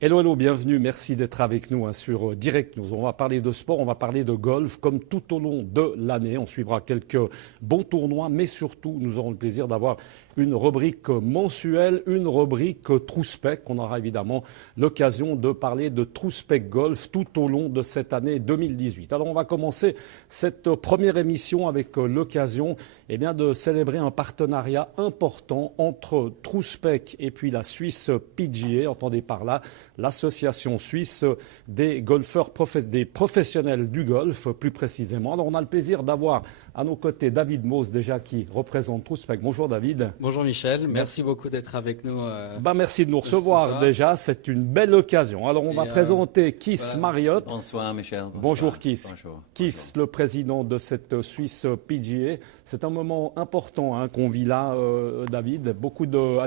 Hello, hello, bienvenue, merci d'être avec nous sur Direct News. On va parler de sport, on va parler de golf, comme tout au long de l'année. On suivra quelques bons tournois, mais surtout, nous aurons le plaisir d'avoir une rubrique mensuelle, une rubrique Trouspec. On aura évidemment l'occasion de parler de Trouspec Golf tout au long de cette année 2018. Alors, on va commencer cette première émission avec l'occasion de célébrer un partenariat important entre Trouspec et puis la Swiss PGA. Entendez par là l'association suisse des golfeurs, des professionnels du golf, plus précisément. Alors, on a le plaisir d'avoir à nos côtés David Mose, déjà, qui représente Trouspec. Bonjour, David. Bonjour, Michel. Merci beaucoup d'être avec nous. Merci de nous recevoir, déjà. C'est une belle occasion. Alors, on va présenter Keith Marriott. Bonsoir, Michel. Bonjour, Keith. Bonjour. Keith, le président de cette Swiss PGA. C'est un moment important qu'on vit là, David. Beaucoup de,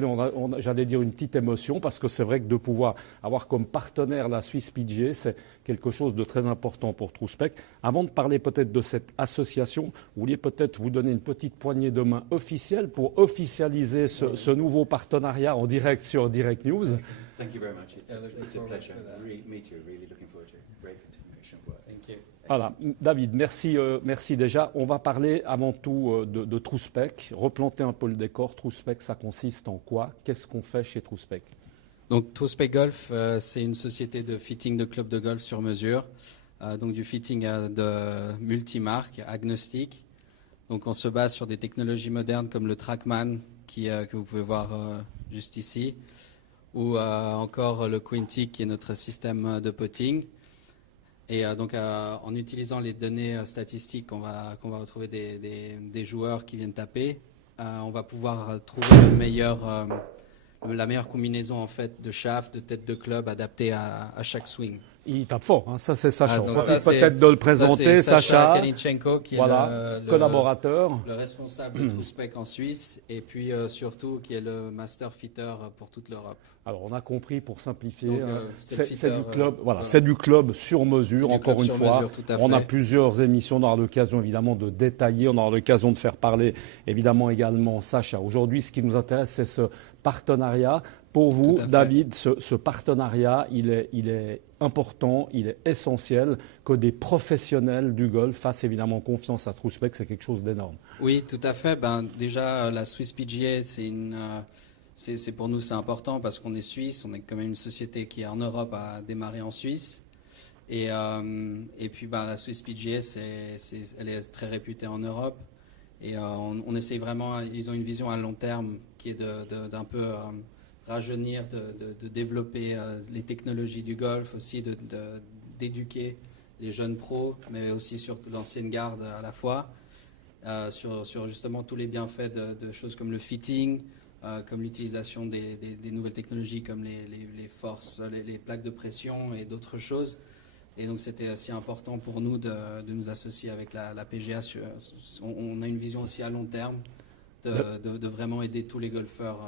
j'allais dire une petite émotion, parce que c'est vrai que de pouvoir avoir comme partenaire la Swiss PGA, c'est quelque chose de très important pour Trouspec. Avant de parler peut-être de cette association, vous vouliez peut-être vous donner une petite poignée de main officielle pour officialiser ce nouveau partenariat en direct sur Direct News. Thank you very much. It's a pleasure. Me too. Really looking forward to great continuation of work. Thank you. Voilà, David, merci déjà. On va parler avant tout de Trouspec, replanter un peu le décor. Trouspec, ça consiste en quoi? Qu'est-ce qu'on fait chez Trouspec? Donc, Trouspec Golf, c'est une société de fitting de clubs de golf sur mesure. Donc, du fitting de multimarques, agnostique. Donc, on se base sur des technologies modernes comme le Trackman, que vous pouvez voir juste ici, ou encore le Quintic, qui est notre système de putting. Et donc, en utilisant les données statistiques qu'on va retrouver des joueurs qui viennent taper, on va pouvoir trouver la meilleure combinaison en fait de shaft, de tête de club adaptée à chaque swing. Il tape fort, ça c'est Sacha. Donc peut-être de le présenter, Sacha Kalinchenko, qui est collaborateur, le responsable de Trouspec en Suisse, et puis surtout qui est le master fitter pour toute l'Europe. Alors on a compris, pour simplifier, donc, c'est du club, c'est du club sur mesure, encore une fois. On a plusieurs émissions, on aura l'occasion évidemment de détailler, on aura l'occasion de faire parler évidemment également Sacha. Aujourd'hui, ce qui nous intéresse, c'est ce partenariat. Pour vous, David, ce partenariat, il est important, il est essentiel que des professionnels du golf fassent évidemment confiance à Trouspec, c'est quelque chose d'énorme. Oui, tout à fait. Déjà, la Swiss PGA, c'est pour nous, c'est important parce qu'on est suisse, on est quand même une société qui est en Europe, a démarré en Suisse. Et puis, la Swiss PGA, elle est très réputée en Europe. Et on essaye vraiment, ils ont une vision à long terme qui est d'un peu rajeunir, de développer les technologies du golf, aussi d'éduquer les jeunes pros, mais aussi sur l'ancienne garde à la fois, sur justement tous les bienfaits de choses comme le fitting, comme l'utilisation des nouvelles technologies comme les forces, les plaques de pression et d'autres choses. Et donc c'était aussi important pour nous de nous associer avec la PGA. On a une vision aussi à long terme de vraiment aider tous les golfeurs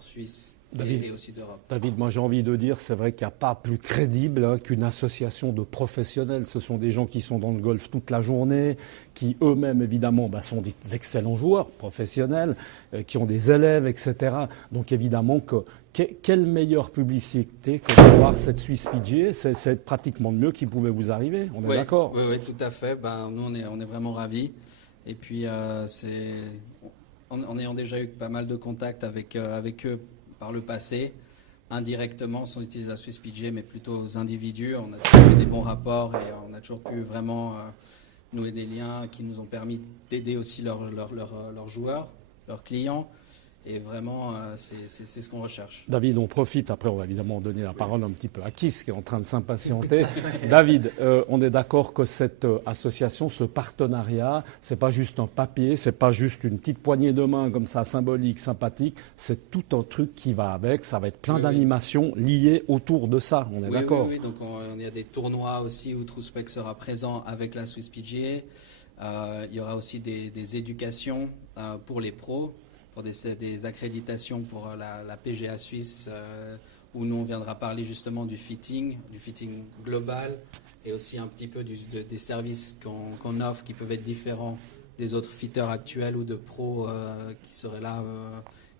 suisses et aussi d'Europe. David, moi j'ai envie de dire, c'est vrai qu'il n'y a pas plus crédible qu'une association de professionnels. Ce sont des gens qui sont dans le golf toute la journée, qui eux-mêmes évidemment sont des excellents joueurs professionnels, qui ont des élèves, etc. Donc évidemment, quelle meilleure publicité que de voir cette Swiss PGA, c'est pratiquement le mieux qui pouvait vous arriver, on est d'accord? Oui, tout à fait. Nous on est vraiment ravis. Et puis en ayant déjà eu pas mal de contacts avec eux par le passé, indirectement, sans utiliser la Swiss PGA, mais plutôt aux individus. On a toujours eu des bons rapports et on a toujours pu vraiment nouer des liens qui nous ont permis d'aider aussi leurs joueurs, leurs clients. Et vraiment, c'est ce qu'on recherche. David, on profite. Après, on va évidemment donner la parole un petit peu à Keith, qui est en train de s'impatienter. David, on est d'accord que cette association, ce partenariat, c'est pas juste un papier, c'est pas juste une petite poignée de main comme ça, symbolique, sympathique. C'est tout un truc qui va avec. Ça va être plein d'animations liées autour de ça. On est d'accord? Oui. Donc, il y a des tournois aussi où Trouspec sera présent avec la Swiss PGA. Il y aura aussi des éducations pour les pros, pour des accréditations pour la PGA Suisse, où nous on viendra parler justement du fitting global et aussi un petit peu des services qu'on offre qui peuvent être différents des autres fitters actuels ou de pros qui seraient là,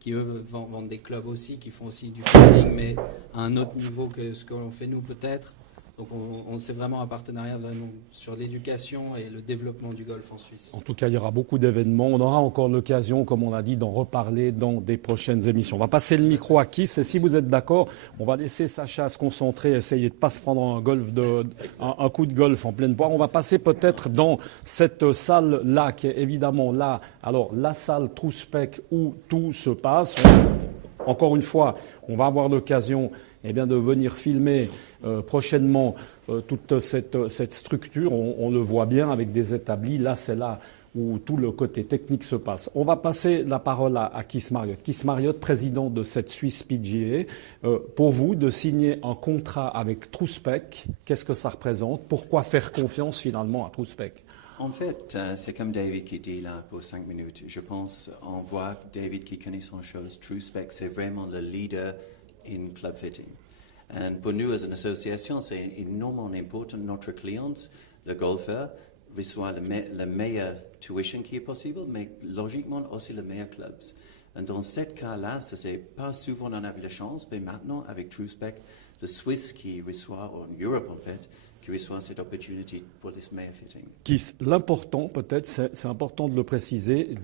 qui eux vendent des clubs aussi, qui font aussi du footing, mais à un autre niveau que ce que l'on fait nous peut-être. Donc c'est vraiment un partenariat vraiment sur l'éducation et le développement du golf en Suisse. En tout cas, il y aura beaucoup d'événements. On aura encore l'occasion, comme on l'a dit, d'en reparler dans des prochaines émissions. On va passer le micro à Keith. Et si vous êtes d'accord, on va laisser Sacha se concentrer, essayer de ne pas se prendre un coup de golf en pleine poire. On va passer peut-être dans cette salle-là, qui est évidemment là. Alors, la salle Trouspec où tout se passe. Encore une fois, on va avoir l'occasion de venir filmer prochainement toute cette structure. On le voit bien avec des établis. Là, c'est là où tout le côté technique se passe. On va passer la parole à Keith Marriott. Keith Marriott, président de cette Swiss PGA. Pour vous, de signer un contrat avec Trouspec, qu'est-ce que ça représente? Pourquoi faire confiance finalement à Trouspec? En fait, c'est comme David qui dit là pour 5 minutes. Je pense, on voit David qui connaît son chose. Trouspec, c'est vraiment le leader in club fitting. Et pour nous, as une association, c'est énormément important. Notre client, le golfeur, reçoit le meilleur tuition qui est possible, mais logiquement aussi les meilleurs clubs. Et dans ce cas-là, ce n'est pas souvent on a la chance, mais maintenant, avec Trouspec, le Suisse qui reçoit, en Europe en fait, qui reçoit cette opportunité pour les meilleurs fittings. L'important, peut-être, c'est important de le préciser,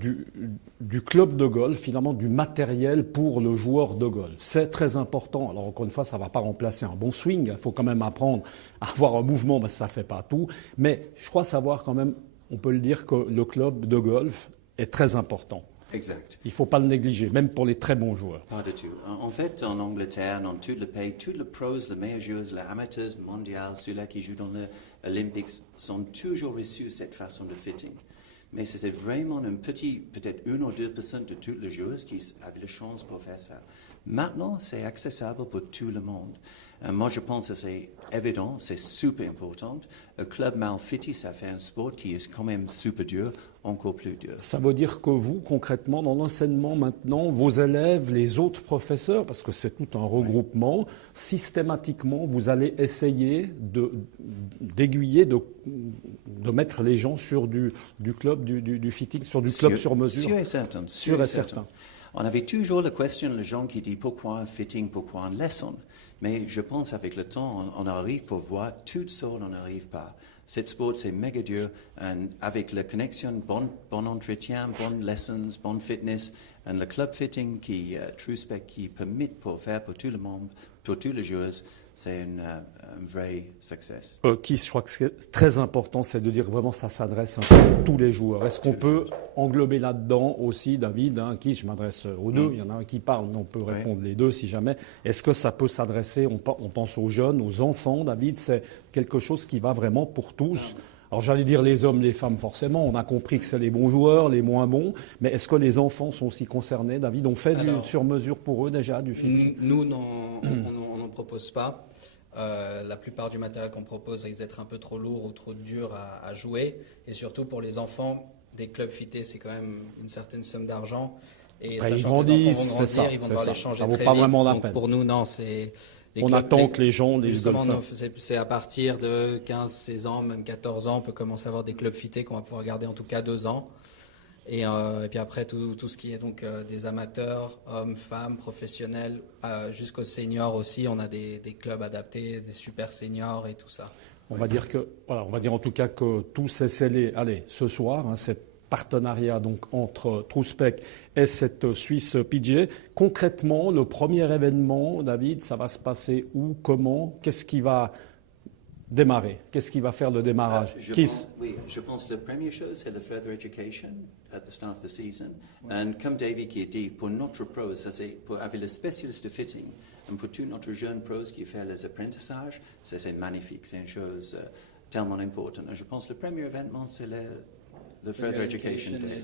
du club de golf, finalement, du matériel pour le joueur de golf. C'est très important. Alors, encore une fois, ça ne va pas remplacer un bon swing. Il faut quand même apprendre à avoir un mouvement, mais ça ne fait pas tout. Mais je crois savoir quand même, on peut le dire, que le club de golf est très important. Exact. Il ne faut pas le négliger, même pour les très bons joueurs. Pas du tout. En fait, en Angleterre, dans tout le pays, tous les pros, les meilleurs joueurs, les amateurs mondiaux, ceux-là qui jouent dans les Olympics, sont toujours reçus cette façon de fitting. Mais c'est vraiment un petit, peut-être 1 ou 2% de tous les joueurs qui avaient la chance pour faire ça. Maintenant, c'est accessible pour tout le monde. Moi, je pense que c'est évident, c'est super important. Un club mal fitté, ça fait un sport qui est quand même super dur, encore plus dur. Ça veut dire que vous, concrètement, dans l'enseignement maintenant, vos élèves, les autres professeurs, parce que c'est tout un regroupement, systématiquement, vous allez essayer d'aiguiller, de mettre les gens sur du club, du fitting, sur du club sur mesure. Sûr et certain. Sûr et certain. On avait toujours la question, les gens qui disent pourquoi un fitting, pourquoi un lesson. Mais je pense avec le temps, on arrive pour voir, tout seul, on n'arrive pas. Cette sport, c'est méga dur. Et avec la connexion, bon entretien, bonnes lessons, bonne fitness, et le club fitting qui Trouspec qui permet pour faire pour tout le monde, pour tous les joueurs, c'est un vrai succès. Keith, je crois que ce qui est très important, c'est de dire que vraiment ça s'adresse à tous les joueurs. Est-ce qu'on peut englober là-dedans aussi, David, Keith, je m'adresse aux deux, il y en a un qui parle, mais on peut répondre les deux si jamais. Est-ce que ça peut s'adresser, on pense aux jeunes, aux enfants, David, c'est quelque chose qui va vraiment pour tous? Alors j'allais dire les hommes, les femmes forcément, on a compris que c'est les bons joueurs, les moins bons, mais est-ce que les enfants sont aussi concernés, David? On fait du sur-mesure pour eux déjà, du fitting? Nous, on n'en propose pas. La plupart du matériel qu'on propose risque d'être un peu trop lourd ou trop dur à jouer. Et surtout pour les enfants, des clubs fittés, c'est quand même une certaine somme d'argent. Et Ils sachant que les enfants vont grandir, ils vont devoir les changer très vite. Ça vaut pas vraiment la peine. Pour nous, non, c'est... On attend que les gens, les golfeurs... C'est à partir de 15, 16 ans, même 14 ans, on peut commencer à avoir des clubs fittés qu'on va pouvoir garder en tout cas 2 ans. Et puis après, tout ce qui est donc des amateurs, hommes, femmes, professionnels, jusqu'aux seniors aussi, on a des clubs adaptés, des super seniors et tout ça. On va dire en tout cas que tout s'est scellé, ce soir, cet partenariat donc entre Trouspec et cette Swiss PGA. Concrètement, le premier événement, David, ça va se passer où, comment, qu'est-ce qui va démarrer? Qu'est-ce qui va faire le démarrage? Je pense que la première chose, c'est la further education at the start of the season. Et comme David qui a dit, pour notre pros, ça c'est pour avoir le spécialiste de fitting, et pour tous notre jeunes pros qui font les apprentissages, ça c'est magnifique, c'est une chose tellement importante. Et je pense que le premier événement, c'est le further education day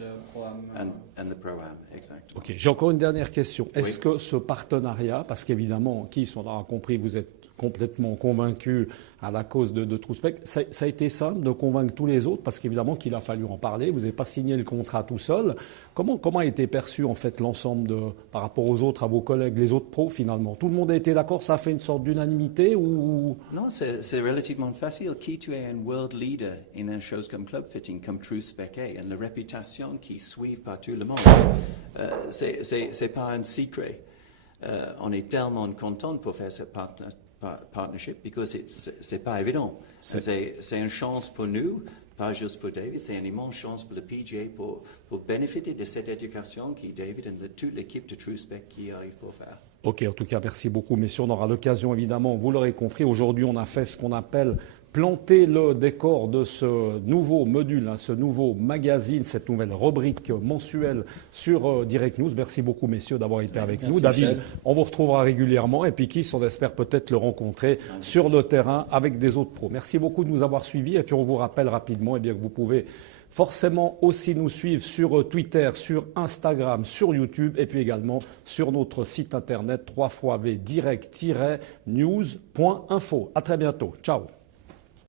and the program, exact. Ok, j'ai encore une dernière question. Est-ce que ce partenariat, parce qu'évidemment, Keith, on aura compris, vous êtes complètement convaincu à la cause de TrueSpec. Ça a été simple de convaincre tous les autres parce qu'évidemment qu'il a fallu en parler. Vous n'avez pas signé le contrat tout seul. Comment a été perçu en fait l'ensemble par rapport aux autres, à vos collègues, les autres pros finalement? Tout le monde a été d'accord? Ça a fait une sorte d'unanimité ou... Non, c'est relativement facile. Qui tu es un world leader in une chose comme club fitting, comme TrueSpec est, et la réputation qui suit par tout le monde, c'est pas un secret. On est tellement content pour faire ce partnership parce que c'est pas évident. C'est une chance pour nous, pas juste pour David, c'est une immense chance pour le PGA pour bénéficier de cette éducation qui David et toute l'équipe de TrueSpec qui arrive pour faire. Ok, en tout cas, merci beaucoup, messieurs. On aura l'occasion, évidemment, vous l'aurez compris. Aujourd'hui, on a fait ce qu'on appelle planter le décor de ce nouveau module, ce nouveau magazine, cette nouvelle rubrique mensuelle sur Direct News. Merci beaucoup, messieurs, d'avoir été avec nous. David, Michel. on vous retrouvera régulièrement. Et puis, on espère peut-être le rencontrer sur le terrain avec des autres pros. Merci beaucoup de nous avoir suivis. Et puis, on vous rappelle rapidement que vous pouvez forcément aussi nous suivre sur Twitter, sur Instagram, sur YouTube et puis également sur notre site internet www.direct-news.info. À très bientôt. Ciao.